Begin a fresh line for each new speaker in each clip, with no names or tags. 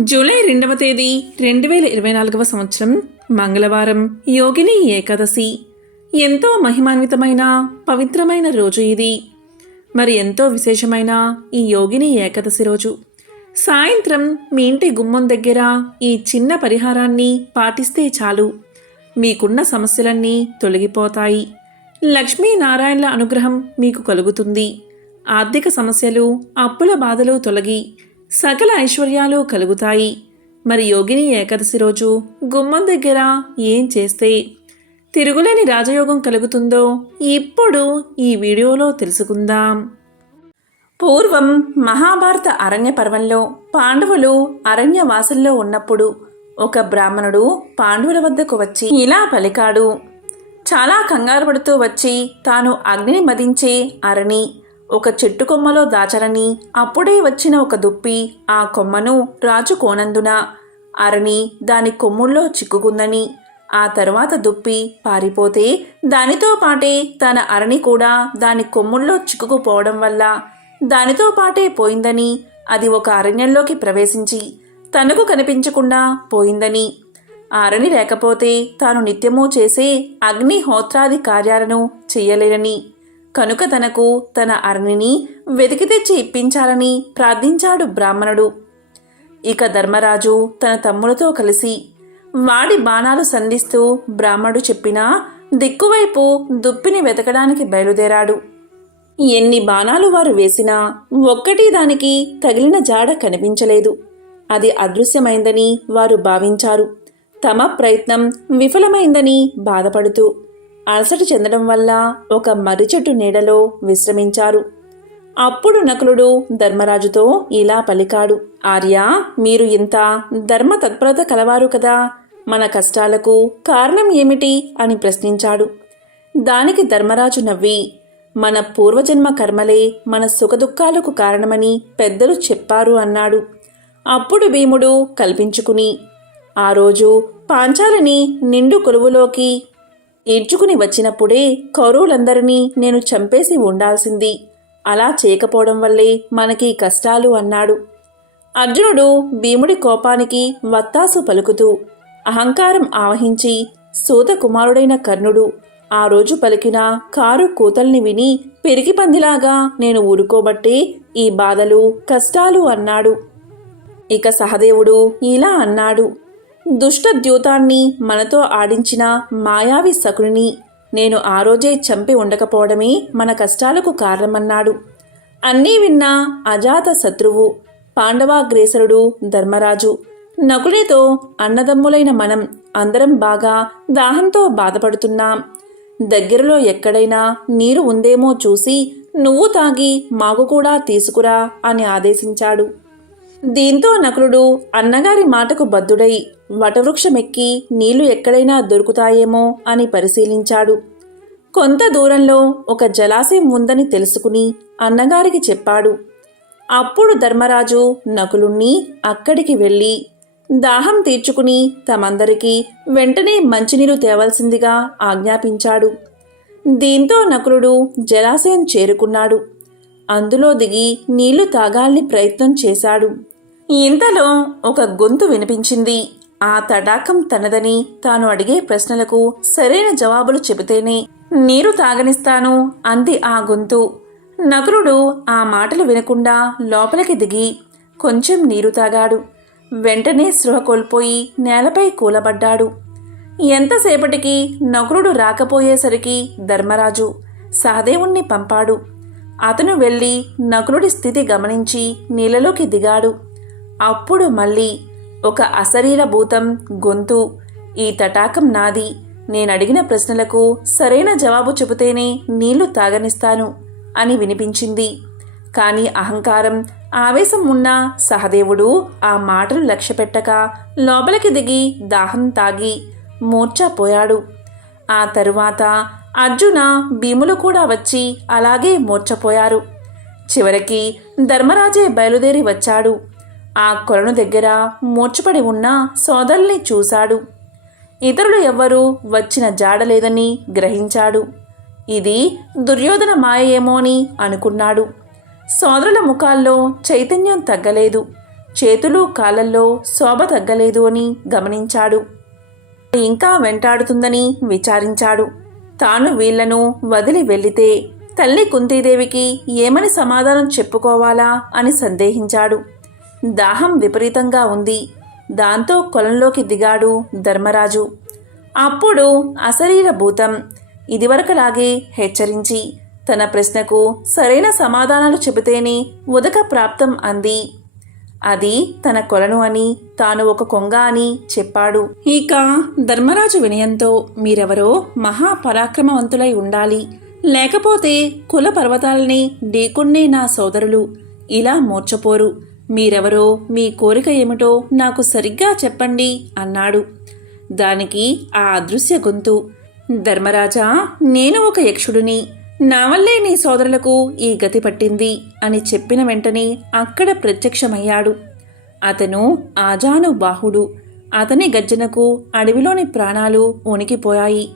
July రెండవ తేదీ రెండు వేల ఇరవై నాలుగవ సంవత్సరం మంగళవారం యోగిని ఏకాదశి. ఎంతో మహిమాన్వితమైన పవిత్రమైన రోజు ఇది. మరి ఎంతో విశేషమైన ఈ యోగిని ఏకాదశి రోజు. సాయంత్రం మీ ఇంటి గుమ్మం దగ్గర ఈ చిన్న పరిహారాన్ని పాటిస్తే చాలు. మీకున్న సమస్యలన్నీ తొలగిపోతాయి. లక్ష్మీనారాయణల అనుగ్రహం మీకు కలుగుతుంది. ఆర్థిక సమస్యలు అప్పుల బాధలు తొలగి సకల ఐశ్వర్యాలు కలుగుతాయి. మరి యోగిని ఏకాదశి రోజు గుమ్మం దగ్గర ఏం చేస్తే తిరుగులేని రాజయోగం కలుగుతుందో ఇప్పుడు ఈ వీడియోలో తెలుసుకుందాం. పూర్వం మహాభారత అరణ్య పర్వంలో పాండవులు అరణ్యవాసంలో ఉన్నప్పుడు ఒక బ్రాహ్మణుడు పాండవుల వద్దకు వచ్చి ఇలా పలికాడు. చాలా కంగారు పడుతూ వచ్చి తాను అగ్నిని మదించే అరణి ఒక చెట్టు కొమ్మలో దాచరని అప్పుడే వచ్చిన ఒక దుప్పి ఆ కొమ్మను రాజు కోనందున. అరణి దాని కొమ్ముల్లో చిక్కుకుందని ఆ తర్వాత దుప్పి పారిపోతే దానితో పాటే తన అరణి కూడా దాని కొమ్ముల్లో చిక్కుకుపోవడం వల్ల దానితో పాటే పోయిందని అది ఒక అరణ్యంలోకి ప్రవేశించి తనకు కనిపించకుండా పోయిందని. ఆ అరణి లేకపోతే తాను నిత్యమూ చేసే అగ్నిహోత్రాది కార్యాలను చెయ్యలేనని కనుక తనకు తన అరణిని వెతికి తెచ్చి ఇప్పించాలని ప్రార్థించాడు బ్రాహ్మణుడు. ఇక ధర్మరాజు తన తమ్ములతో కలిసి వాడి బాణాలు సంధిస్తూ బ్రాహ్మడు చెప్పినా దిక్కువైపు దుప్పిని వెతకడానికి బయలుదేరాడు. ఎన్ని బాణాలు వారు వేసినా ఒక్కటి దానికి తగిలిన జాడ కనిపించలేదు. అది అదృశ్యమైందని వారు భావించారు. తమ ప్రయత్నం విఫలమైందని బాధపడుతూ అలసట చెందడం వల్ల ఒక మర్రిచెట్టు నీడలో విశ్రమించారు. అప్పుడు నకులుడు ధర్మరాజుతో ఇలా పలికాడు ఆర్య మీరు ఇంత ధర్మ తత్పరత కలవారు కదా మన కష్టాలకు కారణం ఏమిటి? అని ప్రశ్నించాడు. దానికి ధర్మరాజు నవ్వి మన పూర్వజన్మ కర్మలే మన సుఖదుఖాలకు కారణమని పెద్దలు చెప్పారు అన్నాడు. అప్పుడు భీముడు కల్పించుకుని ఆ రోజు పాంచాలని నిండు కొలువులోకి ఈడ్చుకుని వచ్చినప్పుడే కౌరవులందరినీ నేను చంపేసి ఉండాల్సింది. అలా చేయకపోవడం వల్లే మనకి కష్టాలు అన్నాడు. అర్జునుడు భీముడి కోపానికి వత్తాసు పలుకుతూ అహంకారం ఆవహించి సూత కుమారుడైన కర్ణుడు ఆ రోజు పలికిన కారు కూతల్ని విని పెరిగి పందిలాగా నేను ఊరుకోబట్టే ఈ బాధలు కష్టాలు అన్నాడు. ఇక సహదేవుడు ఇలా అన్నాడు. దుష్ట ద్యూతాన్ని మనతో ఆడించిన మాయావి సకుని నేను ఆ రోజే చంపి ఉండకపోవడమే మన కష్టాలకు కారణమన్నాడు. అన్నీ విన్న అజాత శత్రువు పాండవాగ్రేసరుడు ధర్మరాజు నకుడితో అన్నదమ్ములైన మనం అందరం బాగా దాహంతో బాధపడుతున్నాం. దగ్గరలో ఎక్కడైనా నీరు ఉందేమో చూసి నువ్వు తాగి మాకు కూడా తీసుకురా అని ఆదేశించాడు. దీంతో నకులుడు అన్నగారి మాటకు బద్దుడై వటవృక్షమెక్కి నీళ్ళు ఎక్కడైనా దొరుకుతాయేమో అని పరిశీలించాడు. కొంత దూరంలో ఒక జలాశయం ఉందని తెలుసుకుని అన్నగారికి చెప్పాడు. అప్పుడు ధర్మరాజు నకులుణ్ణి అక్కడికి వెళ్ళి దాహం తీర్చుకుని తమందరికీ వెంటనే మంచినీరు తేవలసిందిగా ఆజ్ఞాపించాడు. దీంతో నకులుడు జలాశయం చేరుకున్నాడు. అందులో దిగి నీళ్ళు తాగాలని ప్రయత్నం చేశాడు. ఇంతలో ఒక గొంతు వినిపించింది. ఆ తడాకం తనదని తాను అడిగే ప్రశ్నలకు సరైన జవాబులు చెబితేనే నీరు తాగనిస్తాను అంది ఆ గొంతు. నకులుడు ఆ మాటలు వినకుండా లోపలికి దిగి కొంచెం నీరు తాగాడు. వెంటనే స్పృహ కోల్పోయి నేలపై కూలబడ్డాడు. ఎంతసేపటికి నకులుడు రాకపోయేసరికి ధర్మరాజు సహదేవుణ్ణి పంపాడు. అతను వెళ్ళి నకులుడి స్థితి గమనించి నీళ్ళలోకి దిగాడు. అప్పుడు మళ్ళీ ఒక అశరీర భూతం గొంతు ఈ తటాకం నాది. నేనడిగిన ప్రశ్నలకు సరైన జవాబు చెబితేనే నీళ్ళు తాగనిస్తాను అని వినిపించింది. కాని అహంకారం ఆవేశం ఉన్న సహదేవుడు ఆ మాటలు లక్ష్యపెట్టక లోపలికి దిగి దాహం తాగి మూర్ఛపోయాడు ఆ తరువాత అర్జున భీములు కూడా వచ్చి అలాగే మూర్ఛపోయారు చివరికి ధర్మరాజే బయలుదేరి వచ్చాడు. ఆ కొలను దగ్గర మూర్చపడి ఉన్న సోదరుల్ని చూశాడు. ఇతరులు ఎవ్వరూ వచ్చిన జాడలేదని గ్రహించాడు. ఇది దుర్యోధన మాయ ఏమోని అనుకున్నాడు. సోదరుల ముఖాల్లో చైతన్యం తగ్గలేదు. చేతులు కాళ్ళల్లో శోభ తగ్గలేదు అని గమనించాడు. ఇంకా వెంటాడుతుందని విచారించాడు. తాను వీళ్ళను వదిలి వెళ్ళితే తల్లి కుంతీదేవికి ఏమని సమాధానం చెప్పుకోవాలా అని సందేహించాడు. దాహం విపరీతంగా ఉంది. దాంతో కొలంలోకి దిగాడు ధర్మరాజు. అప్పుడు అశరీర భూతం ఇదివరకులాగే హెచ్చరించి తన ప్రశ్నకు సరైన సమాధానాలు చెబితేనే ఉదక ప్రాప్తం అంది. అది తన కొలను అని తాను ఒక కొంగ అని చెప్పాడు. ఇక ధర్మరాజు వినయంతో మీరెవరో మహాపరాక్రమవంతులై ఉండాలి. లేకపోతే కుల పర్వతాలని ఢీకొన్నే నా సోదరులు. ఇలా మూర్చపోరు మీరెవరో మీ కోరిక ఏమిటో నాకు సరిగ్గా చెప్పండి అన్నాడు. దానికి ఆ అదృశ్య గొంతు ధర్మరాజా నేను ఒక యక్షుడిని. నా వల్లే నీ సోదరులకు ఈ గతి పట్టింది అని చెప్పిన వెంటనే అక్కడ ప్రత్యక్షమయ్యాడు. అతను ఆజాను బాహుడు అతని గర్జనకు అడవిలోని ప్రాణాలు ఉనికిపోయాయి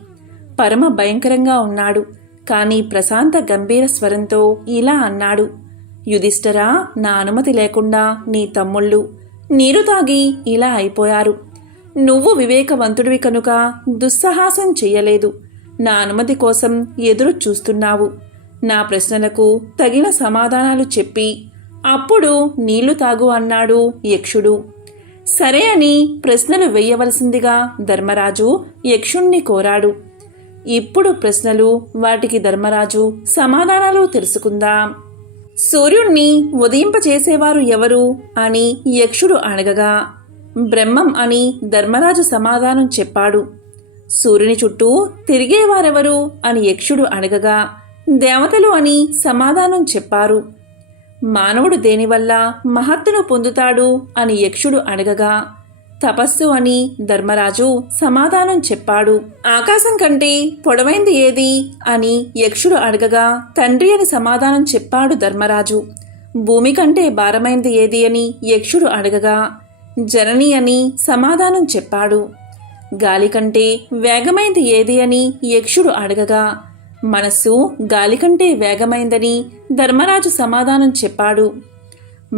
పరమ భయంకరంగా ఉన్నాడు. కానీ ప్రశాంత గంభీర స్వరంతో ఇలా అన్నాడు. యుధిష్ఠరా నా అనుమతి లేకుండా నీ తమ్ముళ్ళు నీరు తాగి ఇలా అయిపోయారు. నువ్వు వివేకవంతుడివి కనుక దుస్సాహసం చెయ్యలేదు. నా అనుమతి కోసం ఎదురు చూస్తున్నావు. నా ప్రశ్నలకు తగిన సమాధానాలు చెప్పి అప్పుడు నీళ్ళు తాగు అన్నాడు యక్షుడు. సరే అని ప్రశ్నలు వెయ్యవలసిందిగా ధర్మరాజు యక్షుణ్ణి కోరాడు. ఇప్పుడు ప్రశ్నలు వాటికి ధర్మరాజు సమాధానాలు తెలుసుకుందాం. సూర్యుణ్ణి ఉదయింపచేసేవారు ఎవరు? అని యక్షుడు అడగగా బ్రహ్మం అని ధర్మరాజు సమాధానం చెప్పాడు. సూర్యుని చుట్టూ తిరిగేవారెవరు? అని యక్షుడు అడగగా దేవతలు అని సమాధానం చెప్పారు. మానవుడు దేనివల్ల మహత్తును పొందుతాడు? అని యక్షుడు అడగగా తపస్సు అని ధర్మరాజు సమాధానం చెప్పాడు. ఆకాశం కంటే పొడవైంది ఏది? అని యక్షుడు అడగగా తండ్రి అని సమాధానం చెప్పాడు ధర్మరాజు. భూమి కంటే భారమైంది ఏది? అని యక్షుడు అడగగా జనని అని సమాధానం చెప్పాడు. గాలి కంటే వేగమైంది ఏది? అని యక్షుడు అడగగా మనస్సు గాలి కంటే వేగమైందని ధర్మరాజు సమాధానం చెప్పాడు.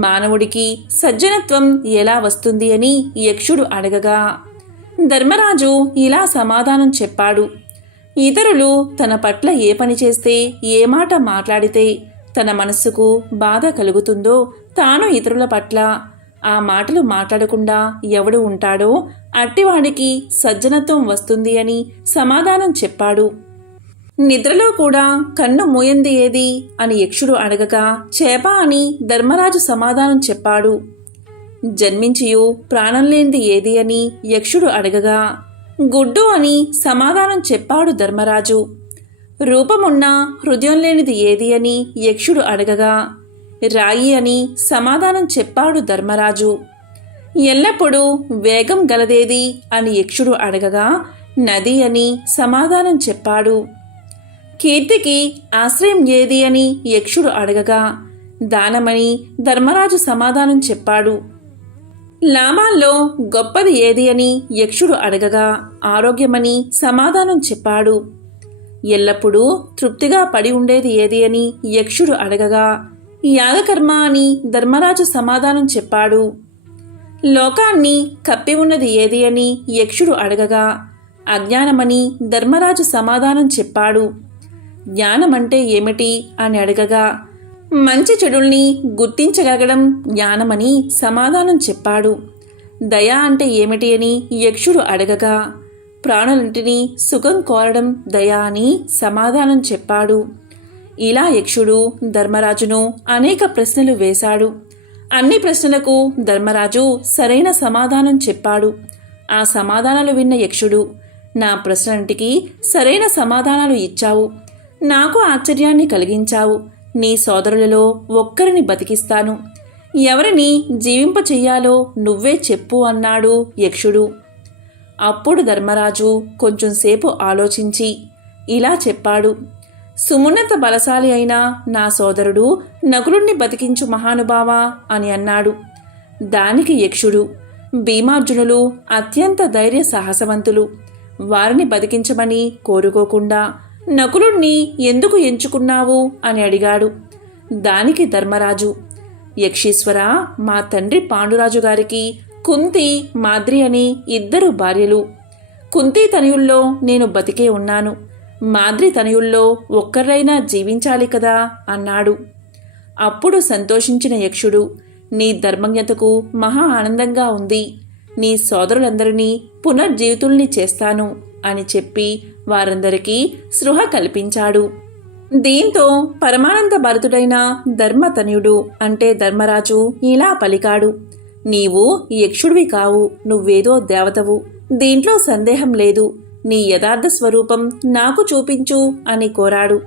మానవుడికి సజ్జనత్వం ఎలా వస్తుంది అని యక్షుడు అడగగా ధర్మరాజు ఇలా సమాధానం చెప్పాడు. ఇతరులు తన పట్ల ఏ పని చేస్తే ఏ మాట మాట్లాడితే తన మనస్సుకు బాధ కలుగుతుందో తాను ఇతరుల పట్ల ఆ మాటలు మాట్లాడకుండా ఎవడు ఉంటాడో అట్టివాడికి సజ్జనత్వం వస్తుంది అని సమాధానం చెప్పాడు. నిద్రలో కూడా కన్ను మూయంది ఏది? అని యక్షుడు అడగగా చేప అని ధర్మరాజు సమాధానం చెప్పాడు. జన్మించియు ప్రాణం లేనిది ఏది అని యక్షుడు అడగగా గుడ్డు అని సమాధానం చెప్పాడు ధర్మరాజు. రూపమున్న హృదయం లేనిది ఏది అని యక్షుడు అడగగా రాయి అని సమాధానం చెప్పాడు ధర్మరాజు. ఎల్లప్పుడూ వేగం గలదేది? అని యక్షుడు అడగగా నది అని సమాధానం చెప్పాడు. కీర్తికి ఆశ్రయం ఏది అని యక్షుడు అడగగా దానమని ధర్మరాజు సమాధానం చెప్పాడు. లామాల్లో గొప్పది ఏది అని యక్షుడు అడగగా ఆరోగ్యమని సమాధానం చెప్పాడు. ఎల్లప్పుడూ తృప్తిగా పడి ఉండేది ఏది అని యక్షుడు అడగగా యాగకర్మ అని ధర్మరాజు సమాధానం చెప్పాడు. లోకాన్ని కప్పి ఉన్నది ఏది అని యక్షుడు అడగగా అజ్ఞానమని ధర్మరాజు సమాధానం చెప్పాడు. జ్ఞానం అంటే ఏమిటి అని అడగగా మంచి చెడుల్ని గుర్తించగలగడం జ్ఞానమని సమాధానం చెప్పాడు. దయ అంటే ఏమిటి అని యక్షుడు అడగగా ప్రాణులంటిని సుఖం కోరడం దయ అని సమాధానం చెప్పాడు. ఇలా యక్షుడు ధర్మరాజును అనేక ప్రశ్నలు వేశాడు. అన్ని ప్రశ్నలకు ధర్మరాజు సరైన సమాధానం చెప్పాడు. ఆ సమాధానాలు విన్న యక్షుడు నా ప్రశ్నలంటికి సరైన సమాధానాలు ఇచ్చావు. నాకు ఆశ్చర్యాన్ని కలిగించావు. నీ సోదరులలో ఒక్కరిని బతికిస్తాను. ఎవరిని జీవింప చెయ్యాలో నువ్వే చెప్పు అన్నాడు యక్షుడు. అప్పుడు ధర్మరాజు కొంచెంసేపు ఆలోచించి ఇలా చెప్పాడు. సుమున్నత బలశాలి అయిన నా సోదరుడు నకులుణ్ణి బతికించు మహానుభావా అని అన్నాడు. దానికి యక్షుడు భీమార్జునులు అత్యంత ధైర్య సాహసవంతులు. వారిని బతికించమని కోరుకోకుండా నకులుణ్ణి ఎందుకు ఎంచుకున్నావు? అని అడిగాడు. దానికి ధర్మరాజు యక్షీశ్వర మా తండ్రి పాండురాజు గారికి కుంతి మాద్రి అని ఇద్దరు భార్యలు. కుంతి తనయుల్లో నేను బతికే ఉన్నాను. మాద్రి తనయుల్లో ఒక్కరైనా జీవించాలి కదా? అన్నాడు. అప్పుడు సంతోషించిన యక్షుడు నీ ధర్మజ్ఞతకు మహా ఆనందంగా ఉంది. నీ సోదరులందరినీ పునర్జీవితుల్ని చేస్తాను అని చెప్పి వారందరికీ స్పృహ కల్పించాడు. దీంతో పరమానంద భరతుడైన ధర్మతనయుడు అంటే ధర్మరాజు ఇలా పలికాడు. నీవు యక్షుడివి కావు నువ్వేదో దేవతవు. దీంట్లో సందేహం లేదు. నీ యథార్థ స్వరూపం నాకు చూపించు అని కోరాడు.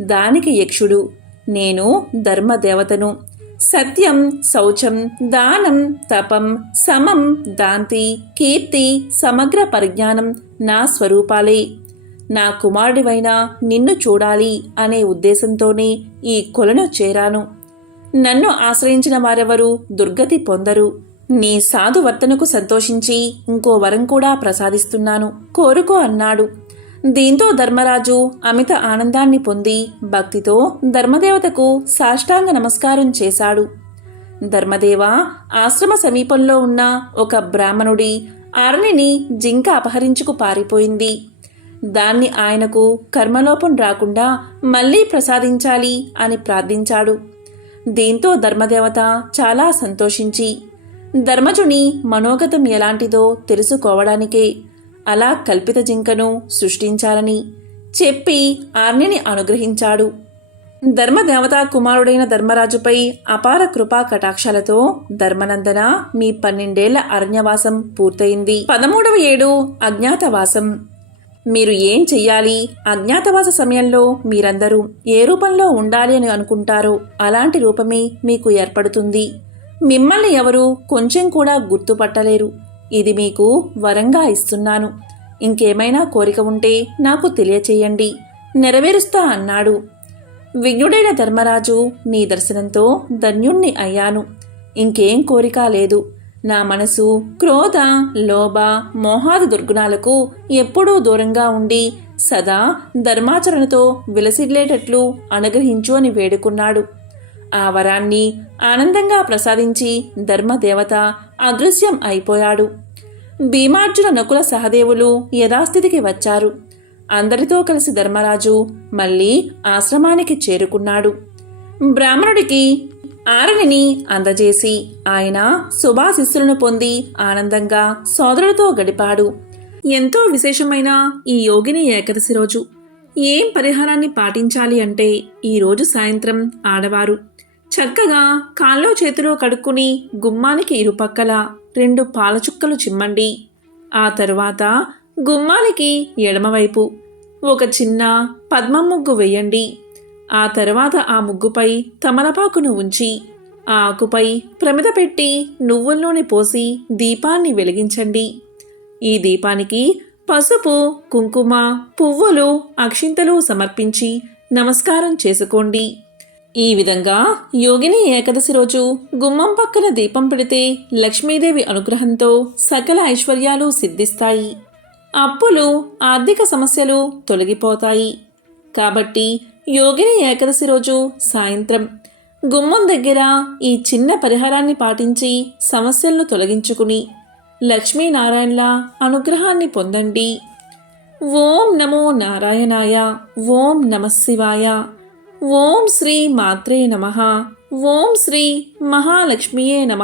దానికి యక్షుడు నేను ధర్మదేవతను. సత్యం శౌచం దానం తపం సమం దాంతి కీర్తి సమగ్ర పరిజ్ఞానం నా స్వరూపాలే. నా కుమారుడివైన నిన్ను చూడాలి అనే ఉద్దేశంతోనే ఈ కొలను చేరాను. నన్ను ఆశ్రయించిన వారెవరు దుర్గతి పొందరు. నీ సాధువర్తనకు సంతోషించి ఇంకో వరం కూడా ప్రసాదిస్తున్నాను. కోరుకో అన్నాడు. దీంతో ధర్మరాజు అమిత ఆనందాన్ని పొంది భక్తితో ధర్మదేవతకు సాష్టాంగ నమస్కారం చేశాడు. ధర్మదేవ ఆశ్రమ సమీపంలో ఉన్న ఒక బ్రాహ్మణుడి అరణిని జింక అపహరించుకు పారిపోయింది. దాన్ని ఆయనకు కర్మలోపం రాకుండా మళ్ళీ ప్రసాదించాలి అని ప్రార్థించాడు. దీంతో ధర్మదేవత చాలా సంతోషించి ధర్మజుని మనోగతం ఎలాంటిదో తెలుసుకోవడానికే అలా కల్పిత జింకను సృష్టించాలని చెప్పి ఆర్నిని అనుగ్రహించాడు. ధర్మదేవతా కుమారుడైన ధర్మరాజుపై అపార కృపా కటాక్షాలతో ధర్మనందన మీ పన్నెండేళ్ళ అరణ్యవాసం పూర్తయింది. పదమూడవ ఏడు అజ్ఞాతవాసం. మీరు ఏం చెయ్యాలి? అజ్ఞాతవాస సమయంలో మీరందరూ ఏ రూపంలో ఉండాలి అని అనుకుంటారో అలాంటి రూపమే మీకు ఏర్పడుతుంది. మిమ్మల్ని ఎవరు కొంచెం కూడా గుర్తుపట్టలేరు. ఇది మీకు వరంగా ఇస్తున్నాను. ఇంకేమైనా కోరిక ఉంటే నాకు తెలియచేయండి. నెరవేరుస్తా అన్నాడు. విజ్ఞుడైన ధర్మరాజు నీ దర్శనంతో ధన్యుణ్ణి అయ్యాను. ఇంకేం కోరిక లేదు. నా మనసు క్రోధ లోభ మోహాది దుర్గుణాలకు ఎప్పుడూ దూరంగా ఉండి సదా ధర్మాచరణతో విలసిల్లేటట్లు అనుగ్రహించు అని వేడుకున్నాడు. ఆ వరాన్ని ఆనందంగా ప్రసాదించి ధర్మదేవత అదృశ్యం అయిపోయాడు. భీమార్జున నకుల సహదేవులు యథాస్థితికి వచ్చారు. అందరితో కలిసి ధర్మరాజు మళ్ళీ ఆశ్రమానికి చేరుకున్నాడు. బ్రాహ్మణుడికి ఆరణిని అందజేసి ఆయన శుభాశిస్సులను పొంది ఆనందంగా సోదరుడితో గడిపాడు. ఎంతో విశేషమైన ఈ యోగిని ఏకాదశి రోజు. ఏం పరిహారాన్ని పాటించాలి అంటే ఈరోజు సాయంత్రం ఆడవారు. చక్కగా కాల్లో చేతిలో కడుక్కుని గుమ్మానికి ఇరుపక్కల రెండు పాలచుక్కలు చిమ్మండి. ఆ తరువాత గుమ్మానికి ఎడమవైపు ఒక చిన్న పద్మ ముగ్గు వేయండి. ఆ తర్వాత ఆ ముగ్గుపై తమలపాకును ఉంచి ఆ ఆకుపై ప్రమిద పెట్టి నువ్వుల నూనె పోసి దీపాన్ని వెలిగించండి. ఈ దీపానికి పసుపు కుంకుమ పువ్వులు అక్షింతలు సమర్పించి నమస్కారం చేసుకోండి. ఈ విధంగా యోగిని ఏకాదశి రోజు గుమ్మం పక్కన దీపం పెడితే లక్ష్మీదేవి అనుగ్రహంతో సకల ఐశ్వర్యాలు సిద్ధిస్తాయి. అప్పులు ఆర్థిక సమస్యలు తొలగిపోతాయి. కాబట్టి యోగిని ఏకాదశి రోజు సాయంత్రం గుమ్మం దగ్గర ఈ చిన్న పరిహారాన్ని పాటించి సమస్యలను తొలగించుకుని లక్ష్మీనారాయణల అనుగ్రహాన్ని పొందండి. ఓం నమో నారాయణాయ ఓం నమ శివాయ ఓం శ్రీ మాత్రే నమ ఓం శ్రీ మహాలక్ష్మియే నమ.